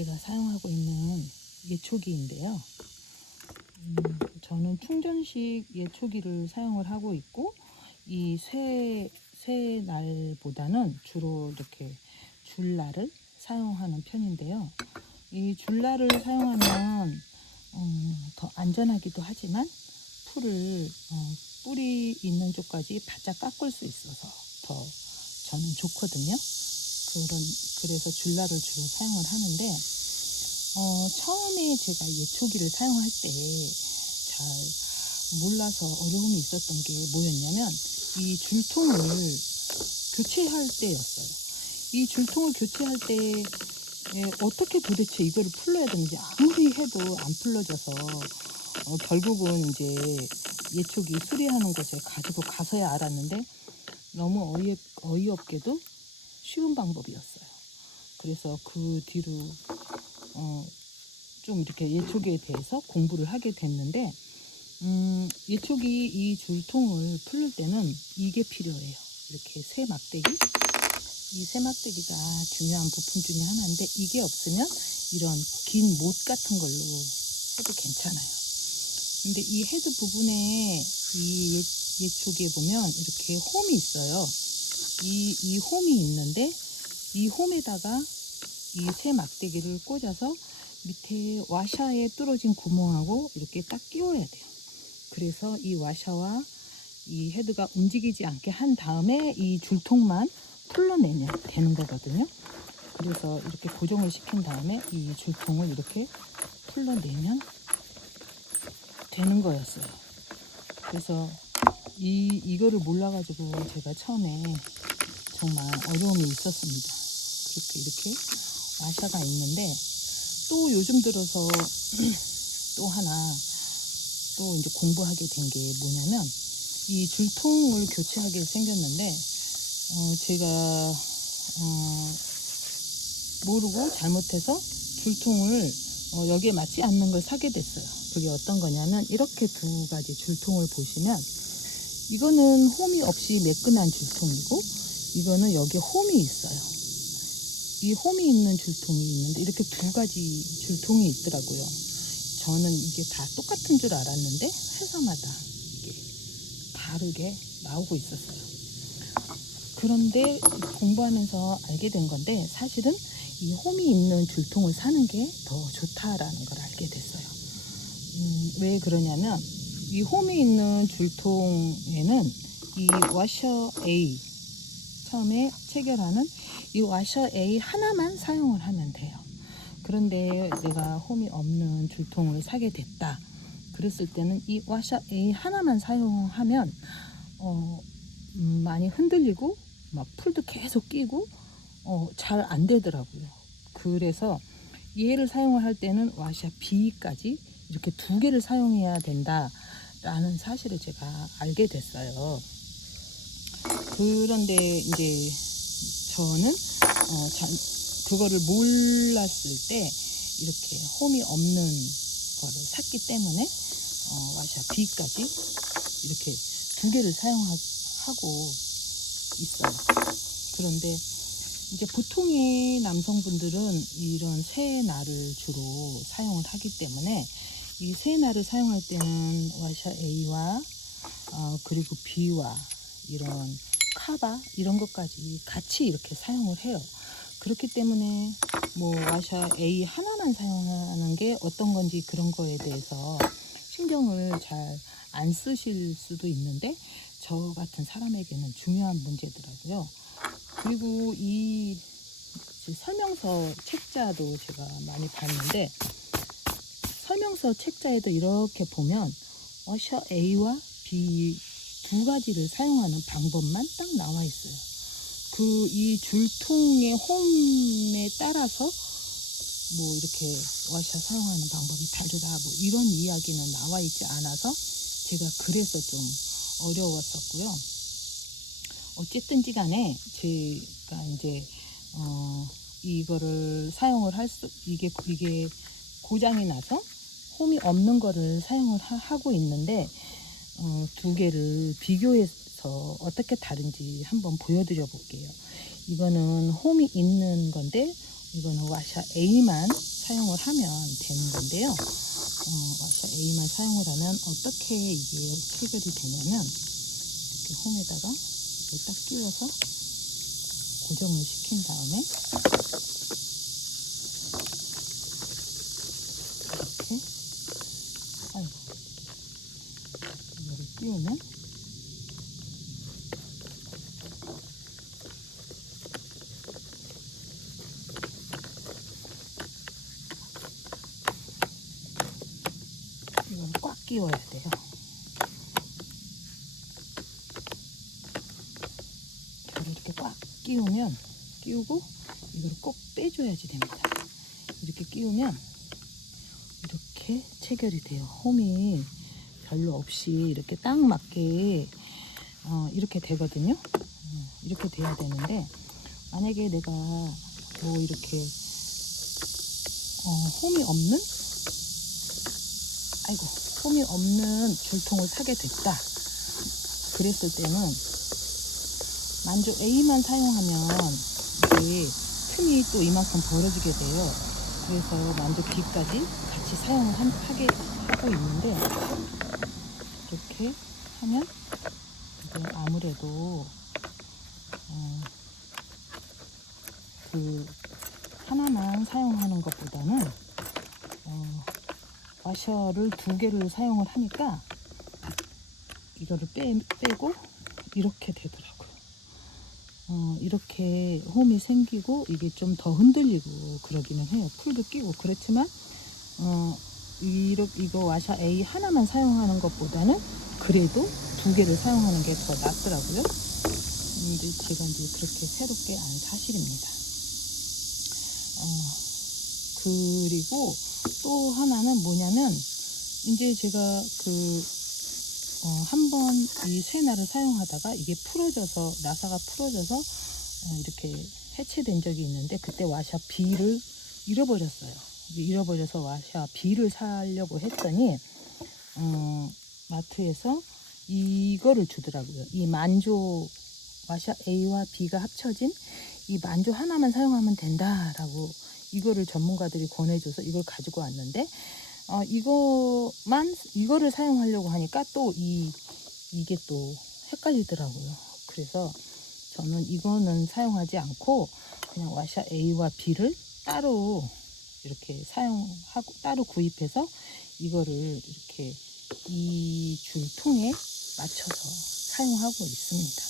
제가 사용하고 있는 예초기인데요. 저는 충전식 예초기를 사용을 하고 있고, 이 쇠날보다는 주로 이렇게 줄날을 사용하는 편인데요. 이 줄날을 사용하면 더 안전하기도 하지만 풀을 뿌리 있는 쪽까지 바짝 깎을 수 있어서 더 저는 좋거든요. 그래서 줄날을 주로 사용을 하는데, 처음에 제가 예초기를 사용할 때 잘 몰라서 어려움이 있었던 게 뭐였냐면, 이 줄통을 교체할 때였어요. 이 줄통을 교체할 때 어떻게 도대체 이거를 풀러야 되는지 아무리 해도 안 풀러져서 결국은 이제 예초기 수리하는 곳에 가지고 가서야 알았는데, 너무 어이없게도 쉬운 방법이었어요. 그래서 그 뒤로 좀 이렇게 예초기에 대해서 공부를 하게 됐는데, 예초기 이 줄통을 풀릴 때는 이게 필요해요. 이렇게 새 막대기. 이 새 막대기가 중요한 부품 중에 하나인데, 이게 없으면 이런 긴 못 같은 걸로 해도 괜찮아요. 근데 이 헤드 부분에 이 예초기에 보면 이렇게 홈이 있어요. 이 홈이 있는데, 이 홈에다가 이 새 막대기를 꽂아서 밑에 와샤에 뚫어진 구멍하고 이렇게 딱 끼워야 돼요. 그래서 이 와샤와 이 헤드가 움직이지 않게 한 다음에 이 줄통만 풀러내면 되는 거거든요. 그래서 이렇게 고정을 시킨 다음에 이 줄통을 이렇게 풀러내면 되는 거였어요. 그래서 이거를 몰라가지고 제가 처음에 정말 어려움이 있었습니다. 그렇게 이렇게 와샤가 있는데, 또 요즘 들어서 또 하나 또 이제 공부하게 된 게 뭐냐면, 이 줄통을 교체하게 생겼는데, 제가 모르고 잘못해서 줄통을 여기에 맞지 않는 걸 사게 됐어요. 그게 어떤 거냐면, 이렇게 두 가지 줄통을 보시면, 이거는 홈이 없이 매끈한 줄통이고, 이거는 여기에 홈이 있어요. 이 홈이 있는 줄통이 있는데, 이렇게 두 가지 줄통이 있더라고요. 저는 이게 다 똑같은 줄 알았는데 회사마다 이게 다르게 나오고 있었어요. 그런데 공부하면서 알게 된 건데, 사실은 이 홈이 있는 줄통을 사는 게 더 좋다라는 걸 알게 됐어요. 왜 그러냐면, 이 홈이 있는 줄통에는 이 와셔 A, 처음에 체결하는 이 와셔 A 하나만 사용을 하면 돼요. 그런데 내가 홈이 없는 줄통을 사게 됐다 그랬을 때는 이 와셔 A 하나만 사용하면 많이 흔들리고 막 풀도 계속 끼고 잘 안 되더라고요. 그래서 얘를 사용을 할 때는 와셔 B까지 이렇게 두 개를 사용해야 된다라는 사실을 제가 알게 됐어요. 그런데 이제 저는 그거를 몰랐을 때 이렇게 홈이 없는 거를 샀기 때문에 와샤 B까지 이렇게 두 개를 사용하고 있어요. 그런데 이제 보통의 남성분들은 이런 새 날을 주로 사용을 하기 때문에, 이 새 날을 사용할 때는 와샤 A와 그리고 B와 이런 카바 이런 것까지 같이 이렇게 사용을 해요. 그렇기 때문에 뭐 와샤 A 하나만 사용하는 게 어떤 건지 그런 거에 대해서 신경을 잘 안 쓰실 수도 있는데, 저 같은 사람에게는 중요한 문제더라고요. 그리고 이 설명서 책자도 제가 많이 봤는데, 설명서 책자에도 이렇게 보면 와샤 A와 B 두 가지를 사용하는 방법만 딱 나와 있어요. 이 줄통의 홈에 따라서 뭐 이렇게 와샤 사용하는 방법이 다르다 뭐 이런 이야기는 나와 있지 않아서 제가 그래서 좀 어려웠었고요. 어쨌든지 간에 제가 이제 이거를 사용을 이게 고장이 나서 홈이 없는 거를 사용을 하고 있는데, 두 개를 비교해서 어떻게 다른지 한번 보여드려 볼게요. 이거는 홈이 있는 건데, 이거는 와샤 A만 사용을 하면 되는 건데요. 와샤 A만 사용을 하면 어떻게 이게 체결이 되냐면, 이렇게 홈에다가 이걸 딱 끼워서 고정을 시킨 다음에 이렇게, 아이고, 이거를 끼우면 이걸 꽉 끼워야 돼요. 이거를 이렇게 꽉 끼우고 이걸 꼭 빼줘야지 됩니다. 이렇게 끼우면 이렇게 체결이 돼요. 홈이 별로 없이 이렇게 딱 맞게 이렇게 되거든요. 이렇게 돼야 되는데, 만약에 내가 뭐 이렇게 홈이 없는 홈이 없는 줄통을 사게 됐다 그랬을 때는 만조 A만 사용하면 이게 틈이 또 이만큼 벌어지게 돼요. 그래서 만조 B까지 같이 사용을 하게 하고 있는데, 이렇게 하면 이제 아무래도 그 하나만 사용하는 것보다는 와셔를 2개를 사용을 하니까 이거를 빼고 이렇게 되더라고요. 이렇게 홈이 생기고 이게 좀 더 흔들리고 그러기는 해요. 풀도 끼고 그렇지만 이거 와샤 A 하나만 사용하는 것보다는 그래도 2개를 사용하는 게 더 낫더라고요. 이제 제가 이제 그렇게 새롭게 안 사실입니다. 그리고 또 하나는 뭐냐면, 이제 제가 한번 이 쇠날을 사용하다가 이게 풀어져서, 나사가 풀어져서 이렇게 해체된 적이 있는데, 그때 와샤 B를 잃어버렸어요. 잃어버려서 와샤 B를 사려고 했더니 마트에서 이거를 주더라고요. 이 만조 와샤 A와 B가 합쳐진 이 만조 하나만 사용하면 된다라고 이거를 전문가들이 권해줘서 이걸 가지고 왔는데, 이거를 사용하려고 하니까 또 이게 또 헷갈리더라고요. 그래서 저는 이거는 사용하지 않고 그냥 와샤 A와 B를 따로 이렇게 사용하고, 따로 구입해서 이거를 이렇게 이 줄통에 맞춰서 사용하고 있습니다.